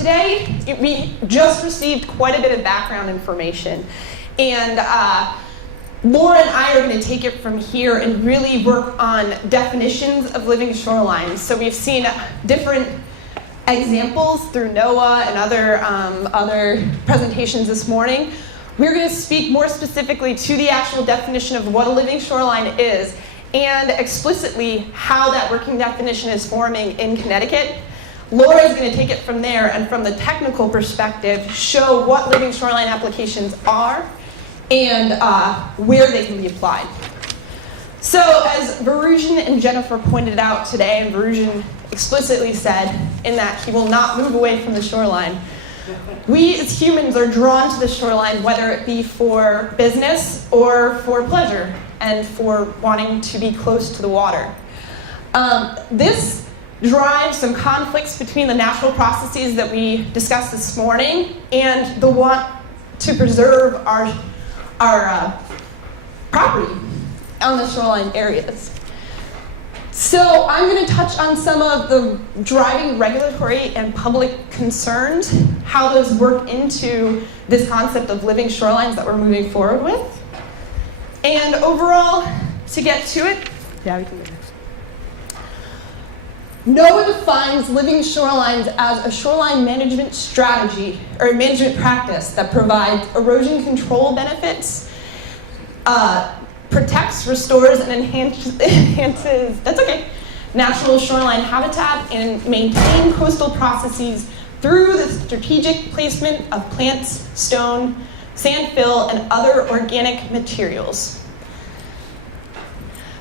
Today, we just received quite a bit of background information, and Laura and I are going to take it from here and really work on definitions of living shorelines. So we've seen different examples through NOAA and other presentations this morning. We're going to speak more specifically to the actual definition of what a living shoreline is and explicitly how that working definition is forming in Connecticut. Laura is going to take it from there and from the technical perspective show what living shoreline applications are and where they can be applied. So as Varujan and Jennifer pointed out today, and Varujan explicitly said in that he will not move away from the shoreline, we as humans are drawn to the shoreline, whether it be for business or for pleasure and for wanting to be close to the water. This drives some conflicts between the natural processes that we discussed this morning and the want to preserve our property on the shoreline areas. So I'm going to touch on some of the driving regulatory and public concerns, how those work into this concept of living shorelines that we're moving forward with. And overall, to get to it, we can do NOAA defines living shorelines as a shoreline management strategy or management practice that provides erosion control benefits, protects, restores, and enhances natural shoreline habitat, and maintain coastal processes through the strategic placement of plants, stone, sand fill, and other organic materials.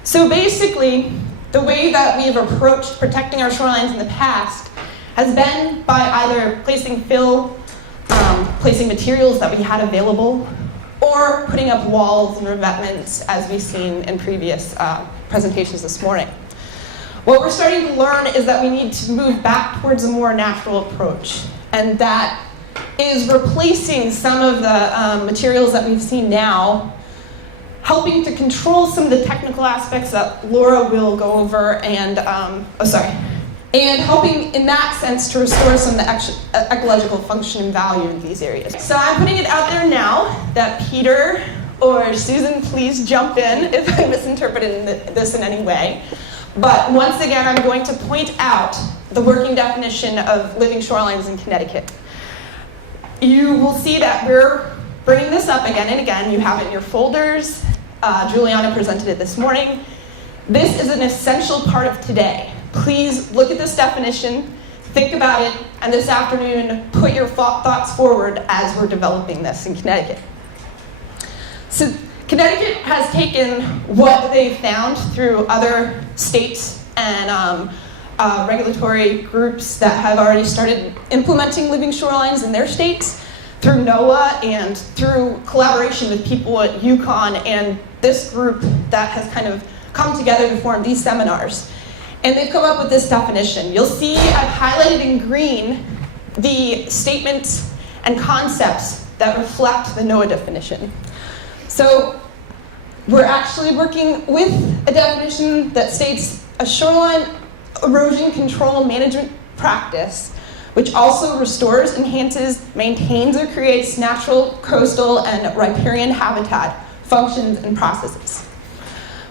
So basically, the way that we have approached protecting our shorelines in the past has been by either placing fill, placing materials that we had available, or putting up walls and revetments, as we've seen in previous presentations this morning. What we're starting to learn is that we need to move back towards a more natural approach, and that is replacing some of the materials that we've seen now, helping to control some of the technical aspects that Laura will go over, and and helping in that sense to restore some of the ecological function and value in these areas. So I'm putting it out there now that Peter or Susan, please jump in if I misinterpreted this in any way. But once again, I'm going to point out the working definition of living shorelines in Connecticut. You will see that we're bringing this up again and again. You have it in your folders. Juliana presented it this morning. This is an essential part of today. Please look at this definition, think about it, and this afternoon put your thoughts forward as we're developing this in Connecticut. So Connecticut has taken what they've found through other states and regulatory groups that have already started implementing living shorelines in their states, through NOAA and through collaboration with people at UConn and this group that has kind of come together to form these seminars. And they've come up with this definition. You'll see I've highlighted in green the statements and concepts that reflect the NOAA definition. So we're actually working with a definition that states a shoreline erosion control management practice which also restores, enhances, maintains, or creates natural, coastal, and riparian habitat functions and processes.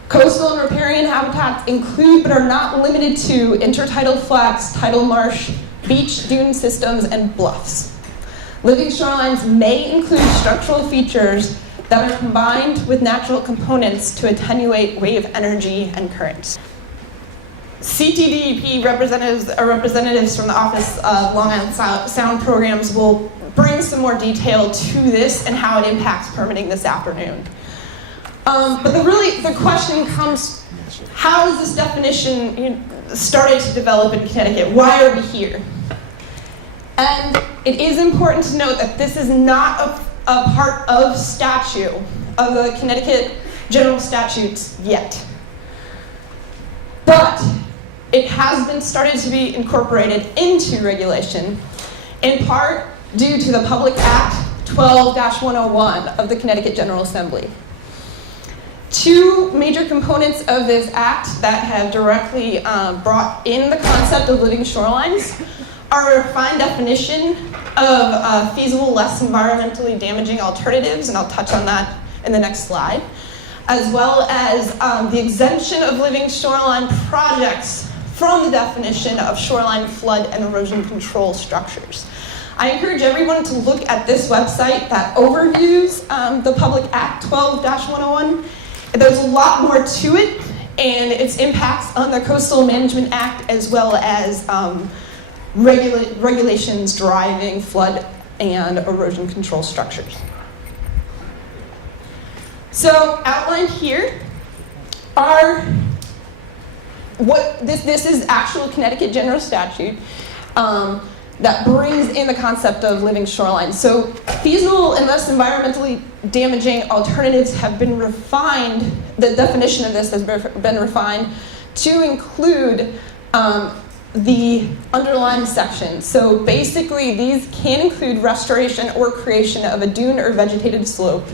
Coastal and riparian habitats include, but are not limited to, intertidal flats, tidal marsh, beach dune systems, and bluffs. Living shorelines may include structural features that are combined with natural components to attenuate wave energy and currents. CTDEP representatives from the Office of Long Island Sound Programs will bring some more detail to this and how it impacts permitting this afternoon. But the question comes, how is this definition started to develop in Connecticut? Why are we here? And it is important to note that this is not a part of statute, of the Connecticut general statutes yet. But it has been started to be incorporated into regulation, in part due to the Public Act 12-101 of the Connecticut General Assembly. Two major components of this act that have directly brought in the concept of living shorelines our refined definition of feasible, less environmentally damaging alternatives, and I'll touch on that in the next slide, as well as the exemption of living shoreline projects from the definition of shoreline flood and erosion control structures. I encourage everyone to look at this website that overviews the Public Act 12-101. There's a lot more to it, and its impacts on the Coastal Management Act, as well as regulations driving flood and erosion control structures. So outlined here are this is actual Connecticut general statute that brings in the concept of living shorelines. So feasible and less environmentally damaging alternatives have been refined. The definition of this has been refined to include the underlying section. So basically, these can include restoration or creation of a dune or vegetated slope,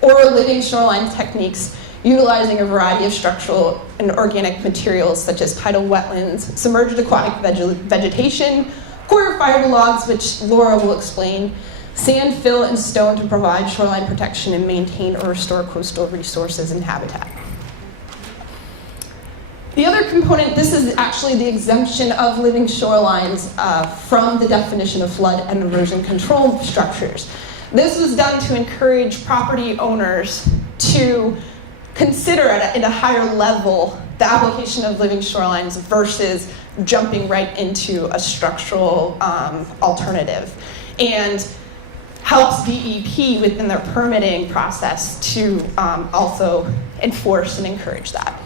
or living shoreline techniques utilizing a variety of structural and organic materials such as tidal wetlands, submerged aquatic vegetation, core fiber logs, which Laura will explain, sand, fill, and stone to provide shoreline protection and maintain or restore coastal resources and habitat. The other component, this is actually the exemption of living shorelines from the definition of flood and erosion control structures. This was done to encourage property owners to consider at a higher level the application of living shorelines versus jumping right into a structural alternative, and helps DEP within their permitting process to also enforce and encourage that.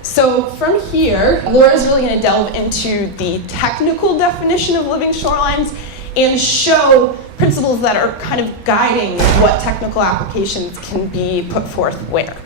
So from here, Laura's really going to delve into the technical definition of living shorelines and show principles that are kind of guiding what technical applications can be put forth where.